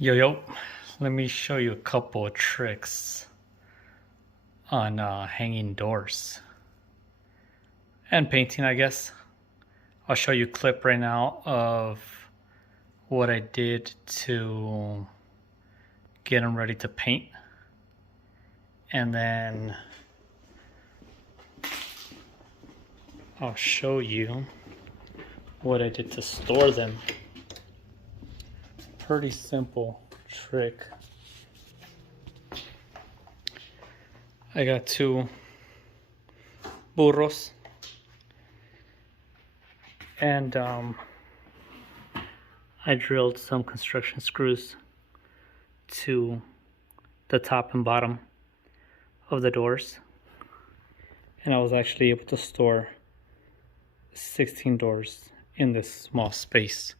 Yo, let me show you a couple of tricks on hanging doors and painting, I guess. I'll show you a clip right now of what I did to get them ready to paint, and then I'll show you what I did to store them. Pretty simple trick. I got 2 burros, and I drilled some construction screws to the top and bottom of the doors, and I was actually able to store 16 doors in this small space.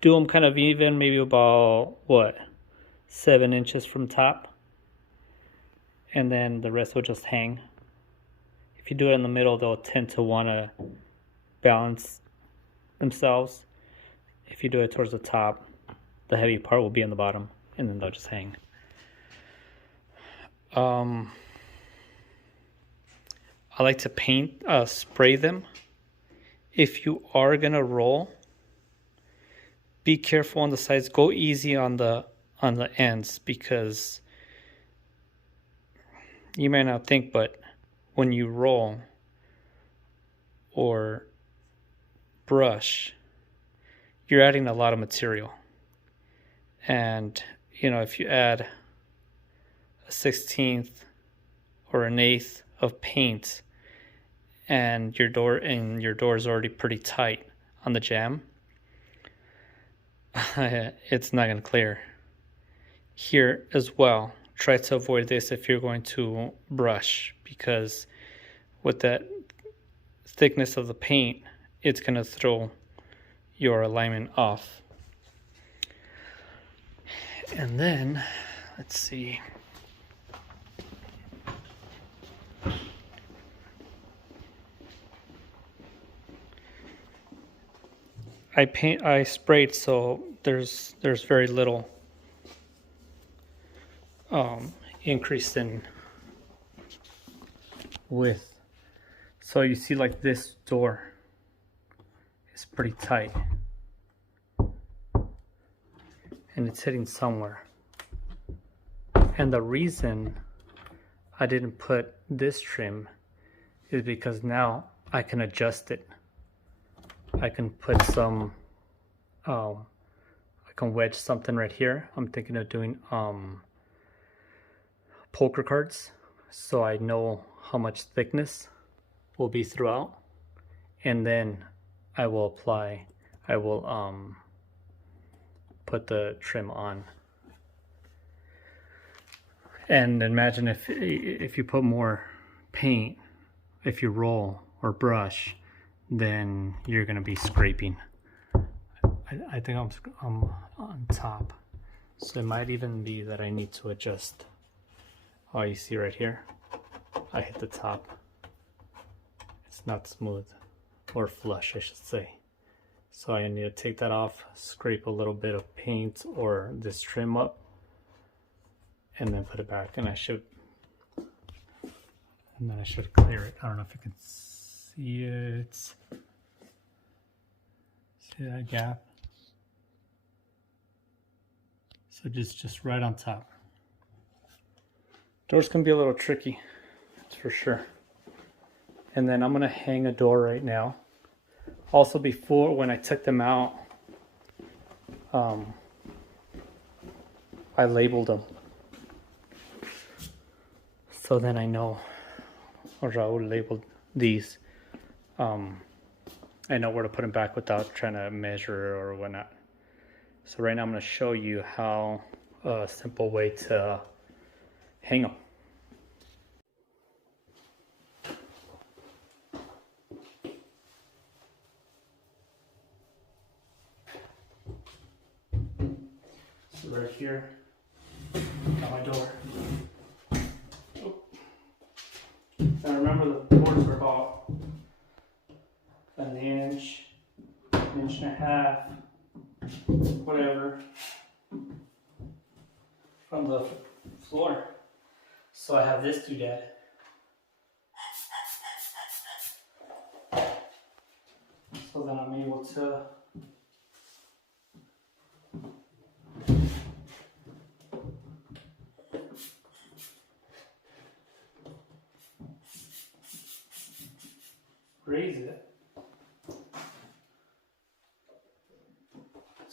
Do them kind of even, maybe about 7 inches from top, and then the rest will just hang. If you do it in the middle, they'll tend to want to balance themselves. If you do it towards the top, the heavy part will be in the bottom, and then they'll just hang. I like to spray them. If you are gonna roll, be careful on the sides. Go easy on the ends, because you may not think, but when you roll or brush, you're adding a lot of material. And if you add a 1/16 or an 1/8 of paint, and your door is already pretty tight on the jamb, it's not going to clear. Here as well, try to avoid this if you're going to brush, because with that thickness of the paint, it's going to throw your alignment off. And then, let's see. I sprayed, so there's very little increase in width. So you see, like, this door is pretty tight, and it's hitting somewhere. And the reason I didn't put this trim is because now I can adjust it. I can put some, I can wedge something right here. I'm thinking of doing poker cards, so I know how much thickness will be throughout, and then I will put the trim on. And imagine if you put more paint, if you roll or brush, then you're gonna be scraping. I think I'm on top, so it might even be that I need to adjust. Oh, you see right here, I hit the top. It's not smooth or flush, I should say. So I need to take that off, scrape a little bit of paint or this trim up, and then put it back. And then I should clear it. I don't know if you can see it. See that gap? So just right on top. Doors can be a little tricky, that's for sure. And then I'm gonna hang a door right now. Also, before, when I took them out, I labeled them. So then I know, or Raul labeled these. I know where to put them back without trying to measure or whatnot. So right now I'm going to show you how a simple way to hang them. right here on my door. Oh. I remember the boards were about an inch and a half, whatever, from the floor. So I have this doodad. So then I'm able to raise it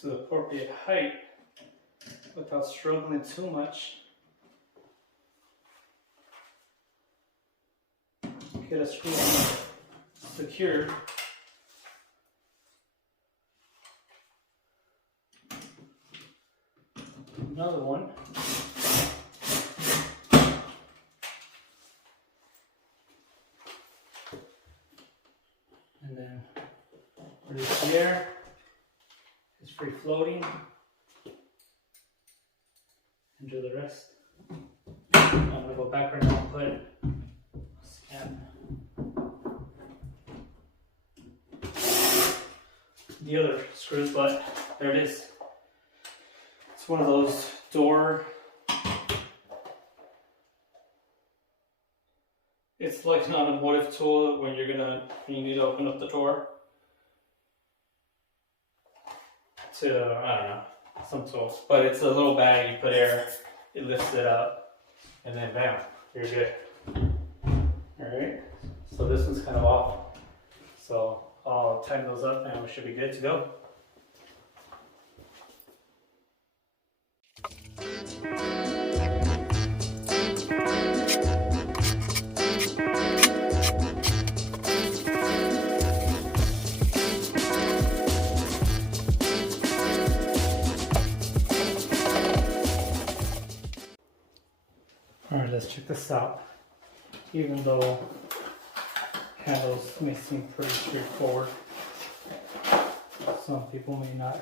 to the appropriate height without struggling too much. Get a screw secured. Another one. And then release the air. It's free floating. And do the rest. I'm gonna go back right now and put a scan. The other screws, but there it is. It's one of those door. It's like an automotive tool when you need to open up the door. To, I don't know, some tool. But it's a little bag, you put air, it lifts it up, and then bam, you're good. Alright, so this one's kind of off. So I'll tighten those up and we should be good to go. Alright, let's check this out. Even though handles may seem pretty straightforward, some people may not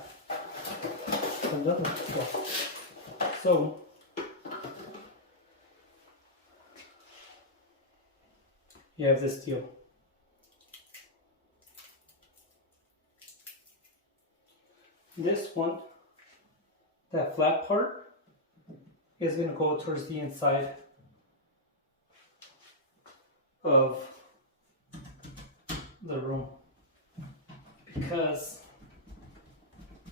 have done that before. So, you have this deal. This one, that flat part, is going to go towards the inside of the room, because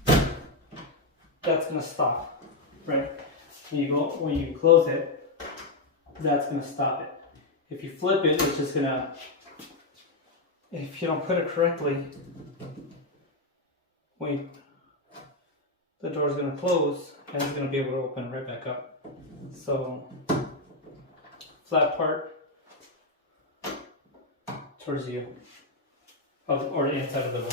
that's going to stop, right? When you close it, that's going to stop it. If you flip it, it's just going to, if you don't put it correctly, the door is going to close and it's going to be able to open right back up. So, flat part towards you, or the inside of the room.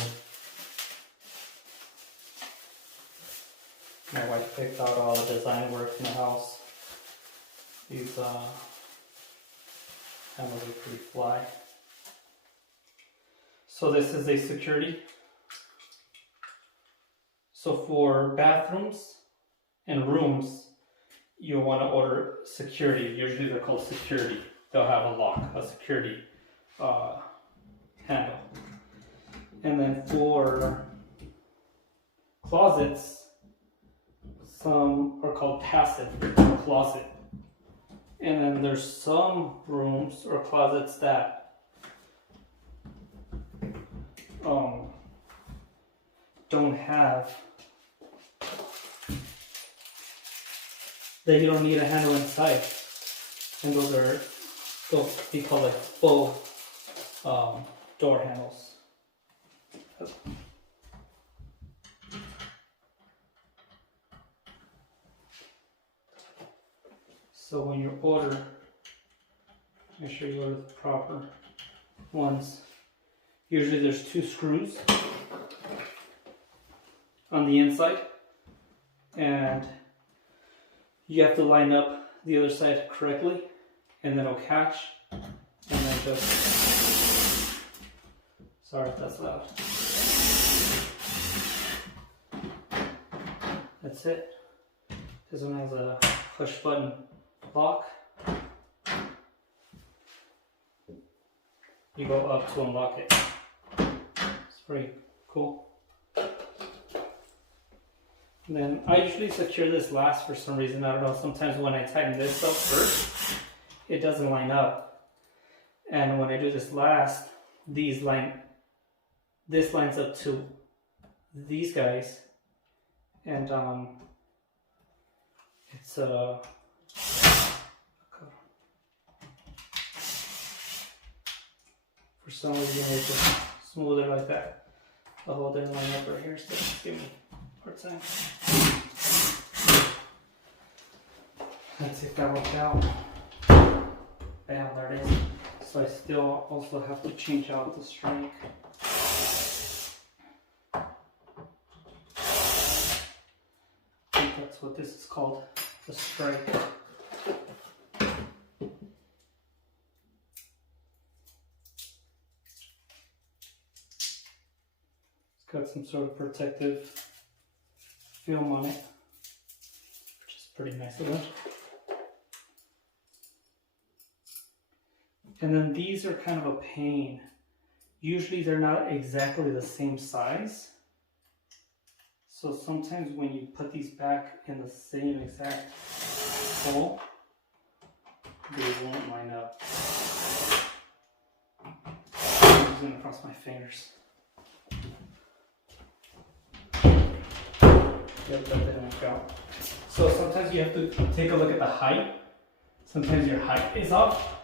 My wife picked out all the design work in the house. These handles are pretty fly. So this is a security. So for bathrooms and rooms, you want to order security. Usually they're called security. They'll have a lock, a security handle. And then for closets, some are called passive closet. And then there's some rooms or closets that don't have, that you don't need a handle inside. And they'll be called like full door handles. So when you order, make sure you order the proper ones. Usually there's 2 screws on the inside, and you have to line up the other side correctly, and then it'll catch, and then just, sorry if that's loud. That's it. This one has a push button lock. You go up to unlock it. It's pretty cool. And then I usually secure this last for some reason. I don't know, sometimes when I tighten this up first, it doesn't line up. And when I do this last, this lines up to these guys. And it's for some reason it's just smoother like that. The hole didn't line up right here, so just give me a hard time. Let's see if that worked out. Bam, there it is. So I still also have to change out the strike. I think that's what this is called, the strike. It's got some sort of protective film on it, which is pretty nice of it. And then these are kind of a pain. Usually they're not exactly the same size. So sometimes when you put these back in the same exact hole, they won't line up. I'm just gonna cross my fingers. Yep, that didn't work out. So sometimes you have to take a look at the height. Sometimes your height is off.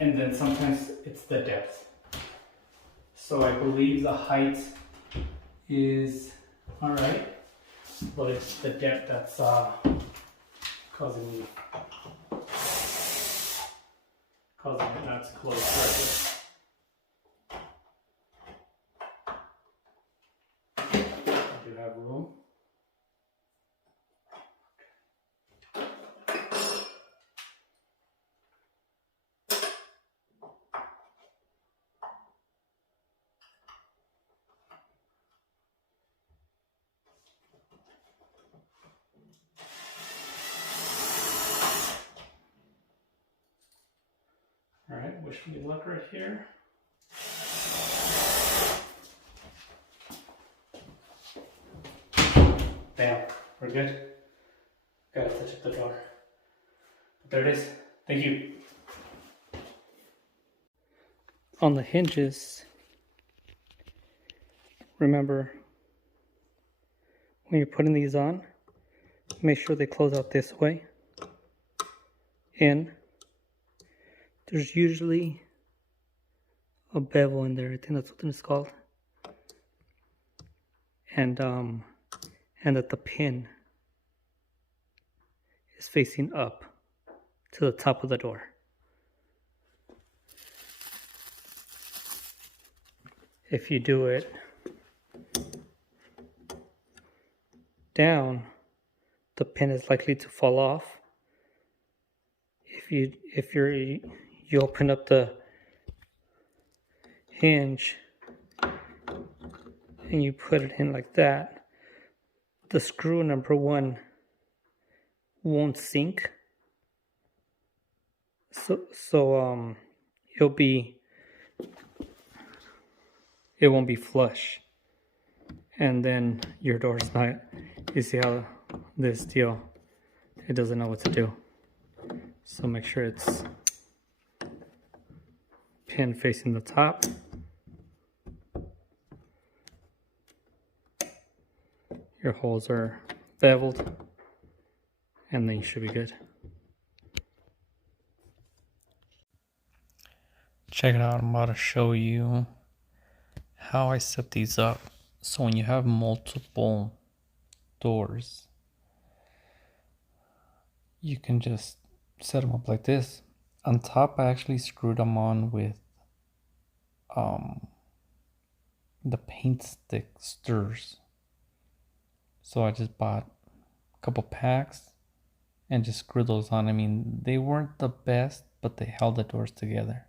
And then sometimes it's the depth. So I believe the height is all right, but it's the depth that's causing it not to close correctly. I do have room. All right, wish me luck right here. Bam, we're good. Gotta touch up the door. But there it is. Thank you. On the hinges, remember when you're putting these on, make sure they close out this way. In. There's usually a bevel in there. I think that's what it's called. And that the pin is facing up to the top of the door. If you do it down, the pin is likely to fall off. If you open up the hinge and you put it in like that, the screw number one won't sink. So it won't be flush, and then your door's not. You see how this deal, it doesn't know what to do. So make sure it's pin facing the top. Your holes are beveled, and then you should be good. Check it out, I'm about to show you how I set these up. So when you have multiple doors, you can just set them up like this. On top, I actually screwed them on with the paint stick stirrers. So I just bought a couple packs and just screwed those on. I mean, they weren't the best, but they held the doors together.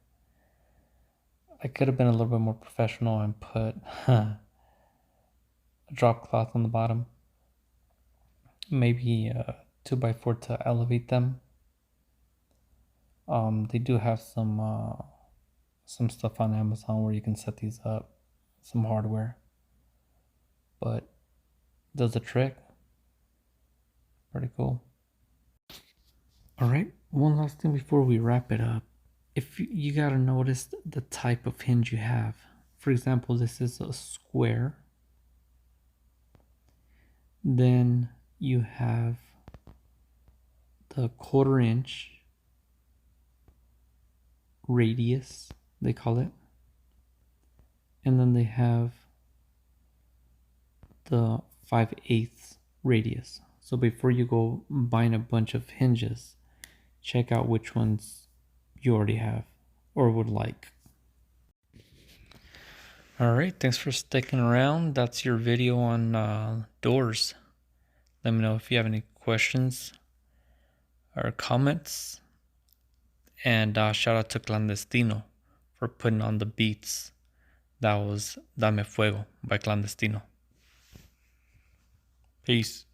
I could have been a little bit more professional and put a drop cloth on the bottom. maybe 2x4 to elevate them. They do have some stuff on Amazon where you can set these up, some hardware, but does the trick. Pretty cool. All right, one last thing before we wrap it up. If you gotta notice the type of hinge you have. For example, this is a square. Then you have the 1/4 inch radius, they call it. And then they have the 5/8 radius. So before you go buying a bunch of hinges, check out which ones you already have or would like. All right, thanks for sticking around. That's your video on doors. Let me know if you have any questions or comments. And shout out to Clandestino for putting on the beats. That was Dame Fuego by Clandestino. Peace.